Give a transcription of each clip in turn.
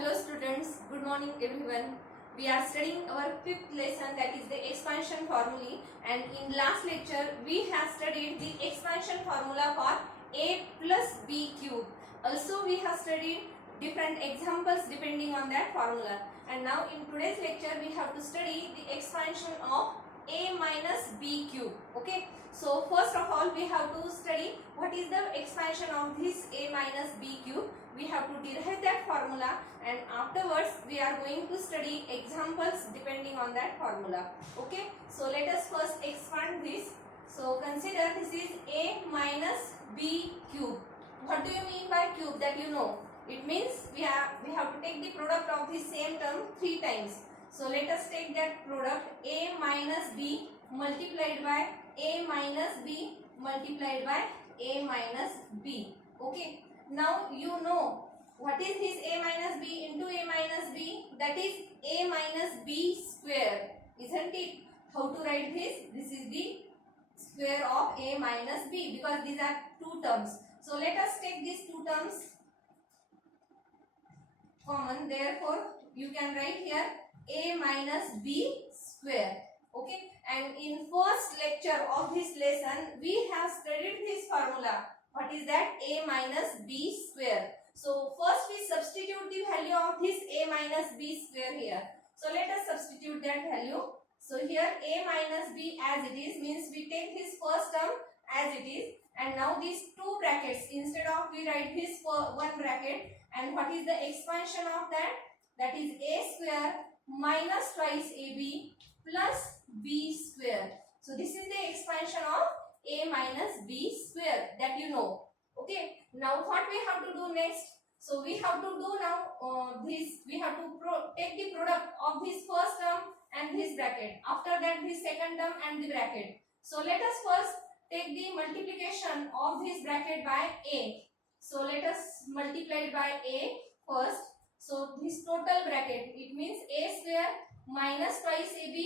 Hello students, good morning everyone. We are studying our fifth lesson, that is the expansion formulae, and in last lecture we have studied the expansion formula for a plus b cube. Also we have studied different examples depending on that formula, and now in today's lecture we have to study the expansion of a minus b cube. Okay, so first of all we have to study what is the expansion of this a minus b cube. We have to derive that formula, and afterwards we are going to study examples depending on that formula. Okay, so let us first expand this. So consider this is a minus b cube. What do you mean by cube? That you know, it means we have to take the product of the same term 3 times. So let us take that product a minus b multiplied by a minus b multiplied by a minus b. Okay, now you know what is this a minus b into a minus b, that is a minus b square, isn't it? How to write this? This is the square of a minus b, because these are two terms. So let us take these two terms common, therefore you can write here a minus b square. Okay, and in first lecture of this lesson we have studied this formula. What is that? A minus b square. So first we substitute the value of this a minus b square here. So let us substitute that value. So here a minus b as it is means we take this first term as it is, and now these two brackets, instead of we write this for one bracket, and what is the expansion of that? That is a square minus twice ab plus b square. So this is the expansion of a minus b square, that you know. Okay, now what we have to do next? So we have to do now this, we have to take the product of this first term and this bracket, after that this second term and the bracket. So let us first take the multiplication of this bracket by a. So let us multiply it by a first. So this total bracket, it means a square minus twice ab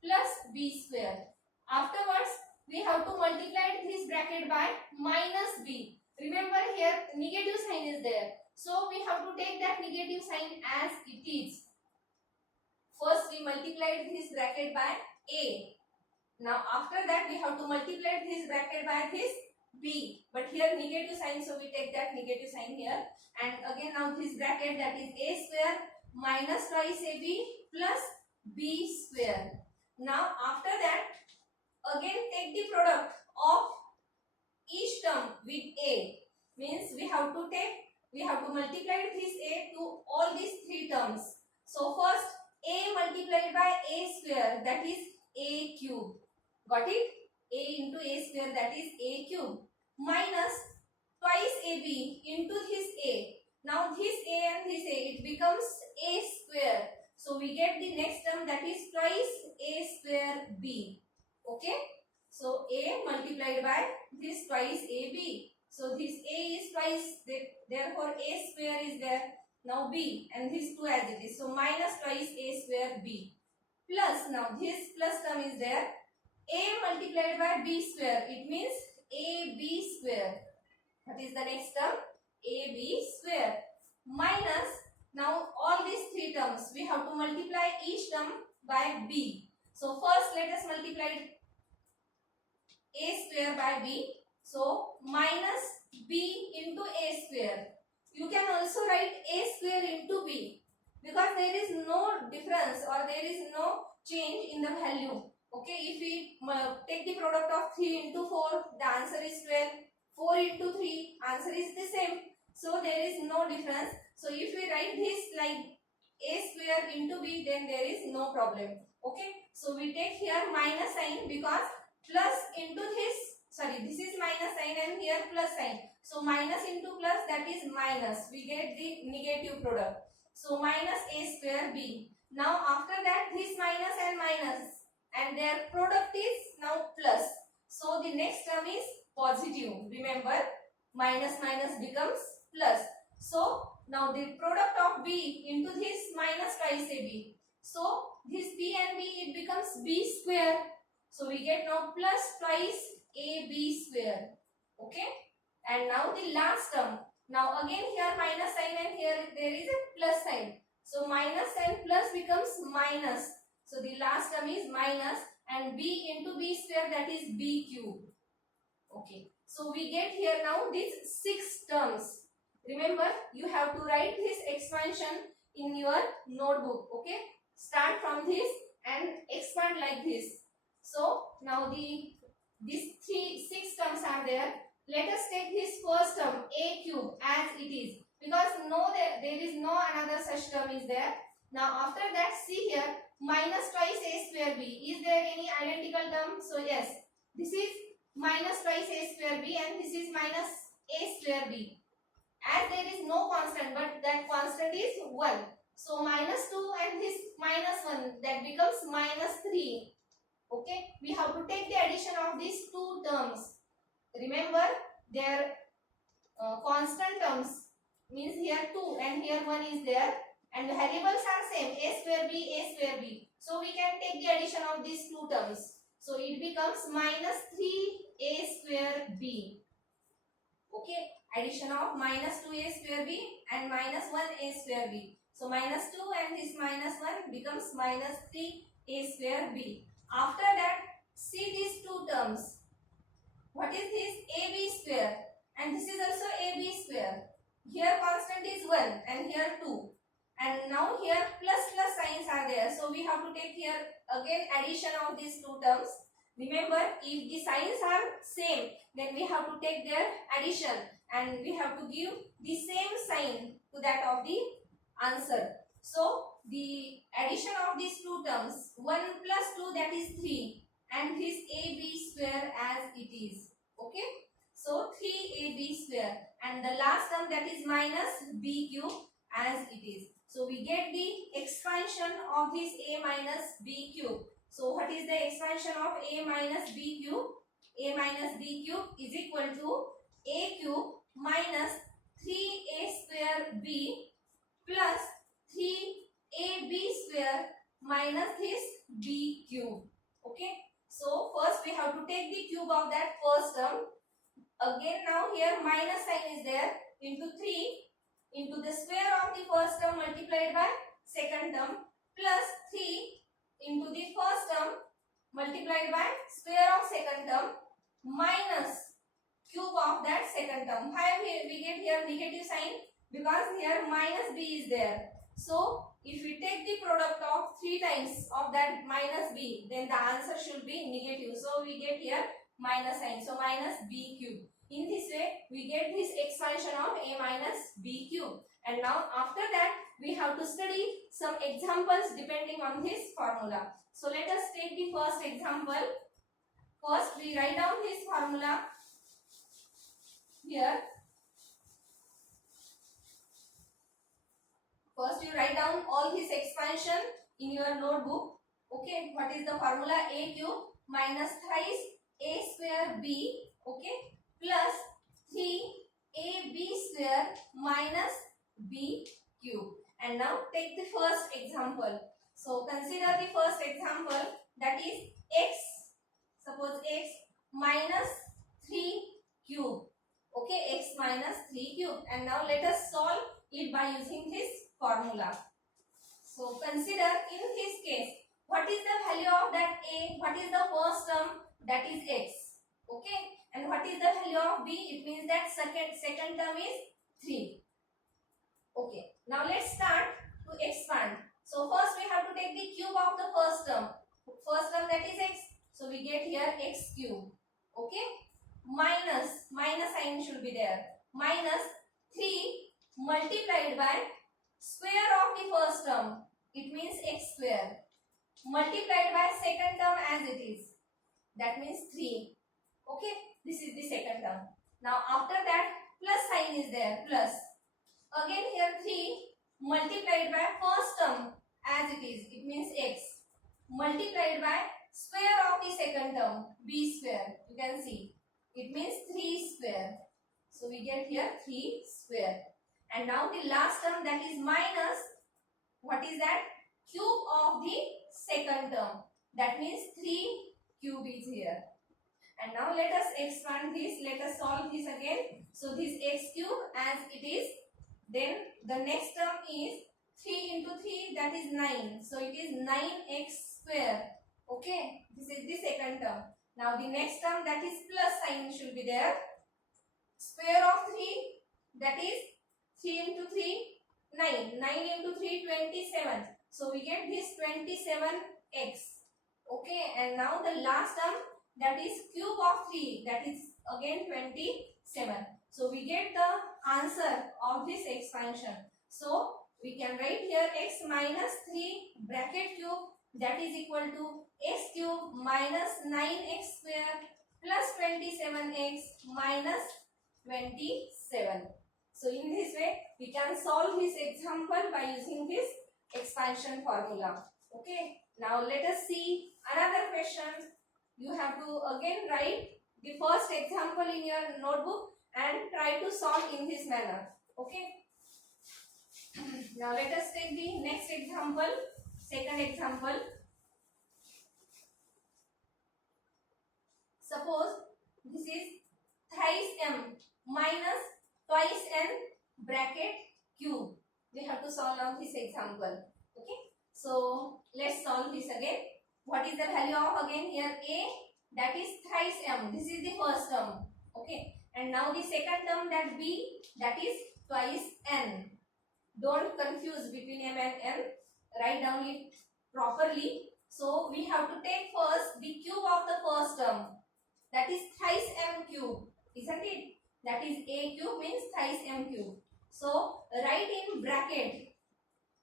plus b square. Afterwards we have to multiply this bracket by minus b. Remember here negative sign is there, so we have to take that negative sign as it is. First we multiplied this bracket by a. Now after that we have to multiply this bracket by this b, but here negative sign, so we take that negative sign here, and again now this bracket, that is a square minus twice ab plus b square. Now after that again take the product of each term with a, means we have to multiply this a to all these three terms. So first a multiplied by a square, that is a cube. Got it? A into a square, that is a cube, minus twice ab into this a. Now this a and this a, it becomes a square. So we get the next term, that is twice a square b. Okay, so a multiplied by this twice ab. So this a is twice, therefore a square is there. Now b, and this 2 as it is, so minus twice a square b, plus now this plus term is there, a multiplied by b square, it means ab square. What is the next term? ab square, minus now all these three terms we have to multiply each term by b. So first let us multiply a square by b. So minus b into a square. You can also write a square into b, because there is no difference or there is no change in the value. Okay, if we take the product of 3 into 4, the answer is 12. 4 into 3, answer is the same. So there is no difference. So if we write this like a square into b, then there is no problem. Okay, so we take here minus sign, because plus into this, sorry, this is minus sign and here plus sign. So minus into plus, that is minus. We get the negative product. So minus a square b. Now after that this minus and minus, and their product is now plus. So the next term is positive. Remember, minus minus becomes plus. So now the product of b into this minus twice ab. So this b and b, it becomes b square. So we get now plus twice ab square. Okay, and now the last term, Now again here minus sign and here there is a plus sign. So minus and plus becomes minus. So the last term is minus and b into b square, that is b cube. Okay. So we get here now these 6 terms. Remember, you have to write this expansion in your notebook. Okay. Start from this and expand like this. So now these 6 terms are there. Let us take this first term a cube as it is, because there is no another such term is there. Now after that, see here minus twice a square b. Is there any identical term? So yes, this is minus twice a square b and this is minus a square b. As there is no constant, but that constant is 1. So minus 2 and this minus 1, that becomes minus 3. Okay, we have to take the addition of these 2 terms. Remember, their constant terms means here 2 and here 1 is there, and the variables are same, a square b, a square b. So we can take the addition of these 2 terms. So it becomes minus 3a square b. Okay, addition of minus 2a square b and minus 1a square b. So minus 2 and this minus 1 becomes minus 3a square b. After that, see these 2 terms. What is this? ab square, and this is also ab square. Here constant is 1 and here 2. And now here plus signs are there. So we have to take here again addition of these 2 terms. Remember, if the signs are same, then we have to take their addition and we have to give the same sign to that of the answer. So the addition of these 2 terms, 1 plus 2, that is 3, and this ab square as it is. Okay, so 3ab square, and the last term, that is minus b cube as it is. So we get the expansion of this a minus b cube. So what is the expansion of a minus b cube? A minus b cube is equal to a cube minus 3a square b plus 3ab square minus this b cube. Okay. So first we have to take the cube of that first term. Again now here minus sign is there, into 3 into the square of the first term multiplied by second term plus 3 into the first term multiplied by square of second term minus cube of that second term. Why we get here negative sign? Because here minus b is there. So if we take the product of 3 times of that minus b, then the answer should be negative. So we get here minus sign. So minus b cube. In this way, we get this expansion of a minus b cube. And now after that, we have to study some examples depending on this formula. So let us take the first example. First, we write down this formula here. First, you write down all this expansion in your notebook. Okay, what is the formula? A cube minus thrice a square b, okay, plus 3ab square minus b cube. And now take the first example. So consider the first example, that is x. Suppose x minus 3 cube. Okay, x minus 3 cube. And now let us solve it by using this formula. So consider in this case, what is the value of that a? What is the first term? That is x. Okay, and what is the value of b? It means that second term is 3. Okay, now let's start to expand. So first we have to take the cube of the first term. First term, that is x. So we get here x cube. Okay, minus sign should be there. Minus 3 multiplied by square of the first term. It means x square. Multiplied by second term as it is. That means 3. Okay, this is the second term. Now after that, plus sign is there, plus. Again here 3 multiplied by first term as it is. It means x. Multiplied by square of the second term, b square. You can see. It means 3 square. So we get here 3 square. And now the last term, that is minus, what is that? Cube of the second term. That means 3 cube is here. And now let us expand this. Let us solve this again. So this x cube as it is. Then the next term is 3 into 3, that is 9. So it is 9x square. Okay, this is the second term. Now the next term, that is plus sign should be there. Square of 3, that is 3 into 3, 9. 9 into 3, 27. So we get this 27x. Okay, and now the last term, that is cube of 3, that is again 27. So we get the answer of this expansion. So we can write here x minus 3 bracket cube, that is equal to x cube minus 9x square plus 27x minus 27. So in this way we can solve this example by using this expansion formula. Okay, now let us see another question. You have to again write the first example in your notebook and try to solve in this manner. Okay. Now let us take the next example, second example. Suppose this is thrice m minus twice n bracket cube. We have to solve now this example. Okay. So let's solve this again. What is the value of again here a, that is thrice m. This is the first term. Okay. And now the second term, that b, that is twice n. Don't confuse between m and n. Write down it properly. So we have to take first the cube of the first term, that is thrice m cube, isn't it? That is a cube means thrice m cube. So write in bracket,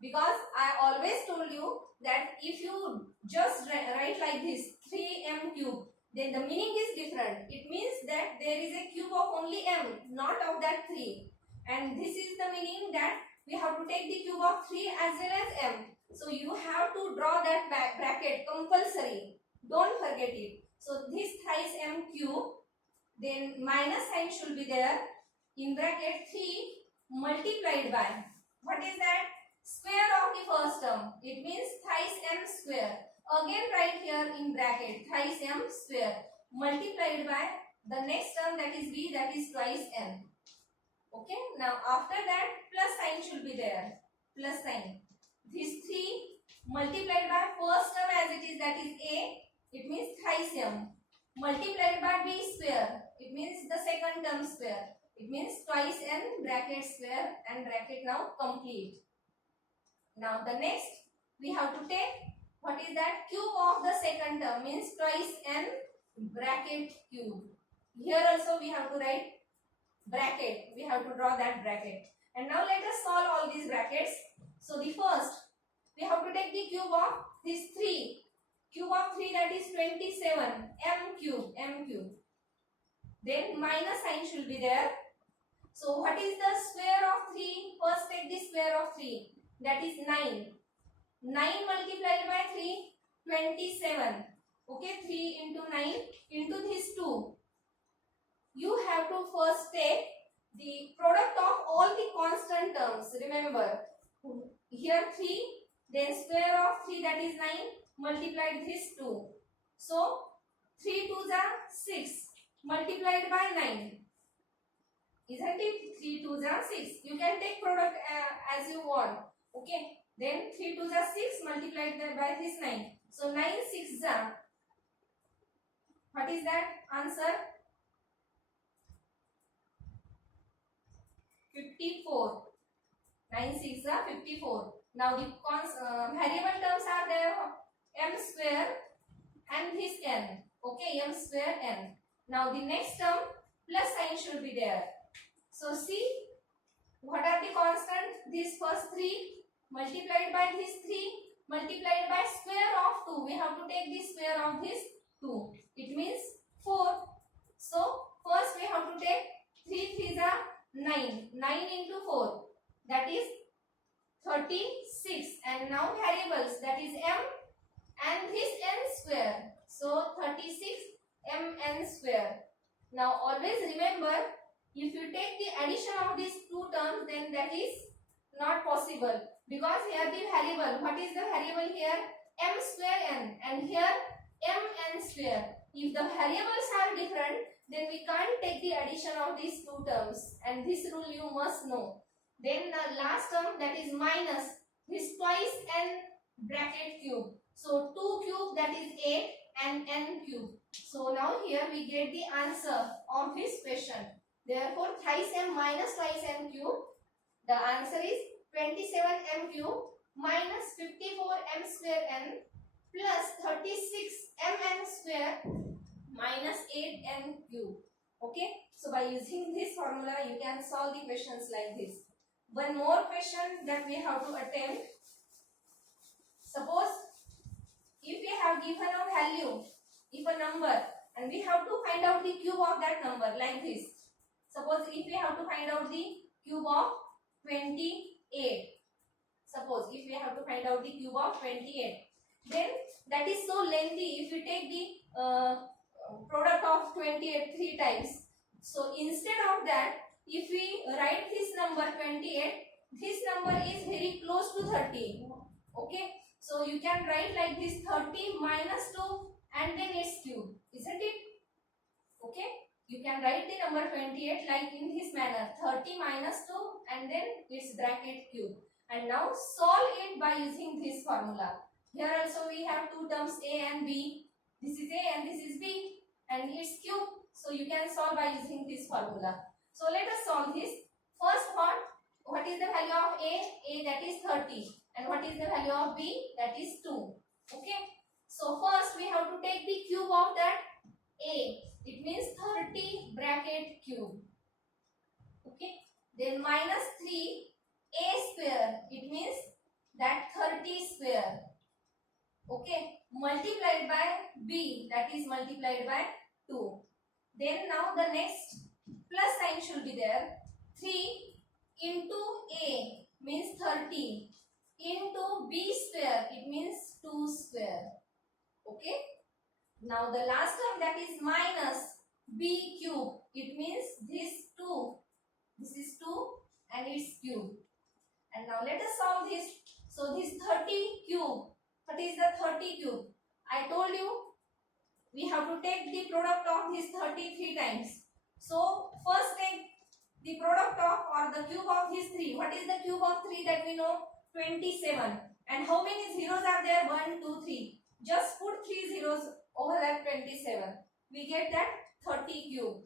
because I always told you that if you just write like this 3m cube, then the meaning is different. It means that there is a cube of only m, not of that 3. And this is the meaning that we have to take the cube of 3 as well as m. So you have to draw that bracket compulsory. Don't forget it. So this thrice m cube, then minus sign should be there in bracket 3 multiplied by, what is that? Square of the first term. It means thrice m square. Again write here in bracket thrice m square multiplied by the next term, that is b, that is twice n. Okay. Now after that plus sign should be there. Plus sign. This 3 multiplied by first term as it is, that is a. It means thrice m multiplied by b square. It means the second term square. It means twice n bracket square and bracket now complete. Now the next we have to take, what is that? Cube of the second term means twice n bracket cube. Here also we have to write bracket. We have to draw that bracket. And now let us solve all these brackets. So the first, we have to take the cube of this 3. Cube of 3, that is 27 m cube. Then minus sign should be there. So what is the square of 3? First take the square of 3. That is 9. 9 multiplied by 3, 27. Okay, 3 into 9 into this 2. You have to first take the product of all the constant terms. Remember, here 3, then square of 3, that is 9, multiplied this 2. So 3 2s are 6 multiplied by 9. Isn't it? 3 2s are 6. You can take product as you want. Okay. Then 3 2s are 6 multiplied by this 9. So 9 6s are. What is that answer? 54. 9 6s are 54. Now the variable terms are there, m square and this n. Okay, m square n. Now the next term plus sign should be there. So see, what are the constant? This first 3 multiplied by this 3 multiplied by square of 2. We have to take the square of this 2. It means 4. So first we have to take 3 3s are 9. 9 into 4, that is 36. And now variables, that is m and this n square. So 36 mn square. Now always remember, if you take the addition of these two terms, then that is not possible, because here the variable, what is the variable here? M square n, and here mn square. If the variables are different, then we can't take the addition of these two terms, and this rule you must know. Then the last term, that is minus this twice n bracket cube. So 2 cube, that is 8, and n cube. So now here we get the answer of this question. Therefore thrice m minus twice n cube, the answer is 27 m cube minus 54 m square n plus 36 mn square minus 8 n cube. Okay, so by using this formula you can solve the questions like this. One more question that we have to attempt. Suppose if we have given a value, if a number, and we have to find out the cube of that number like this. Suppose if we have to find out the cube of 28. Suppose if we have to find out the cube of 28, then that is so lengthy if we take the product of 28 3 times. So instead of that, if we write this number 28, this number is very close to 30. Okay, so you can write like this 30 minus 2 and then its cube, isn't it? Okay, you can write the number 28 like in this manner, 30 minus 2 and then its bracket cube. And now solve it by using this formula. Here also we have two terms a and b. This is a and this is b and its cube. So you can solve by using this formula. So let us solve this. First what is the value of a? A, that is 30. And what is the value of b? That is 2. Okay. So first we have to take the cube of that a. It means 30 bracket cube. Okay. Then minus 3 a square. It means that 30 square. Okay. Multiplied by b. That is multiplied by 2. Then now the next plus sign should be there. 3 into a means 30 into b square, it means 2 square. Okay. Now the last term, that is minus b cube, it means this 2. This is 2 and its cube. And now let us solve this. So this 30 cube, what is the 30 cube? I told you we have to take the product of this 33 times. So first take the product of or the cube of these 3. What is the cube of 3 that we know? 27. And how many zeros are there? 1, 2, 3. Just put 3 zeros over that 27. We get that 30 cube.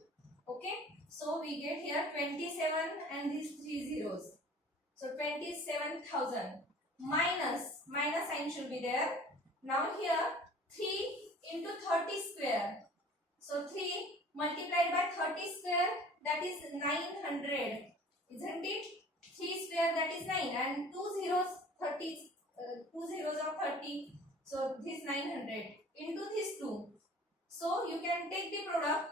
Okay. So we get here 27 and these 3 zeros. So 27,000 minus sign should be there. Now here 3 into 30 square. So 3 multiplied by 30 square, that is 900. Isn't it? 3 square, that is 9, and 2 zeros 30, 2 zeros of 30. So this 900 into this 2. So you can take the product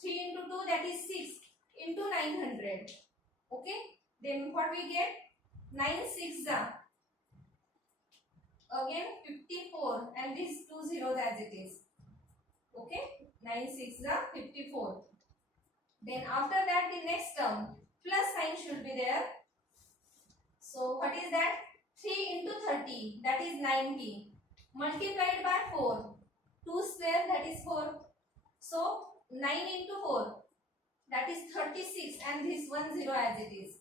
3 into 2, that is 6 into 900. Okay. Then what we get? 9 6 again 54 and these 2 zeros as it is. Okay. 9 6 54. Then after that the next term plus sign should be there. So what is that? 3 into 30, that is 90, multiplied by 4. 2 square, that is 4. So 9 into 4, that is 36 and this 1 0 as it is.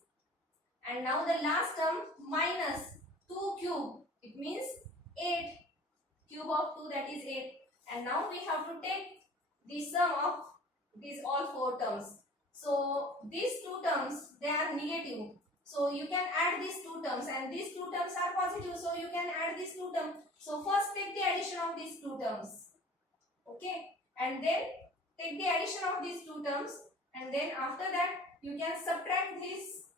And now the last term minus 2 cube, it means 8. Cube of 2, that is 8. And now we have to take the sum of these all 4 terms. So these 2 terms, they are negative. So you can add these 2 terms and these 2 terms are positive. So you can add these 2 terms. So first take the addition of these 2 terms. Okay. And then take the addition of these 2 terms. And then after that you can subtract this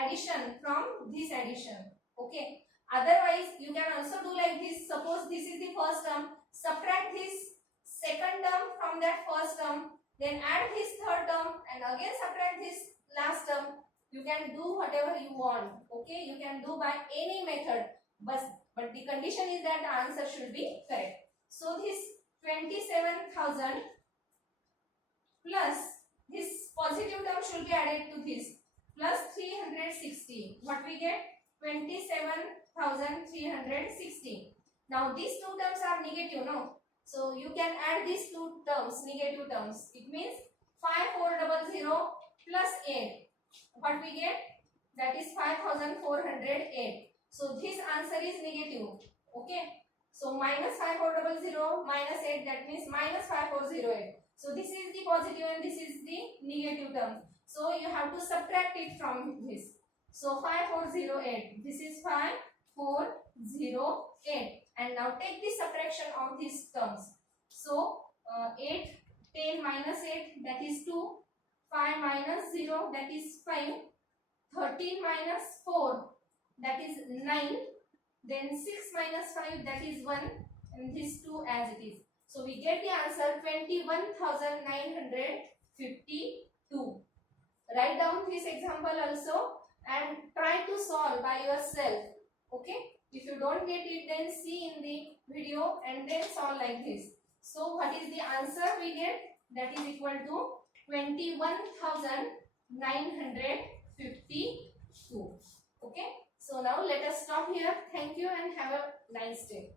addition from this addition. Okay. Otherwise you can also do like this. Suppose this is the first term. Subtract this second term from that first term. Then add this third term and again subtract this last term. You can do whatever you want. Okay, you can do by any method, but the condition is that the answer should be correct. So this 27,000 plus this positive term should be added to this plus 360. What we get? 27,360. Now these 2 terms are negative, no? So you can add these two terms, negative terms. It means 5400 plus 8. What we get? That is 5408. So this answer is negative. Okay. So minus 5400 minus 8, that means minus 5408. So this is the positive and this is the negative term. So you have to subtract it from this. So 5408. This is 5408. And now take the subtraction of these terms. So 8, 10 minus 8, that is 2. 5 minus 0, that is 5. 13 minus 4, that is 9. Then 6 minus 5, that is 1. And this 2 as it is. So we get the answer 21,952. Write down this example also and try to solve by yourself. Okay. If you don't get it, then see in the video and then solve like this. So what is the answer we get? That is equal to 21,952. Okay. So now let us stop here. Thank you and have a nice day.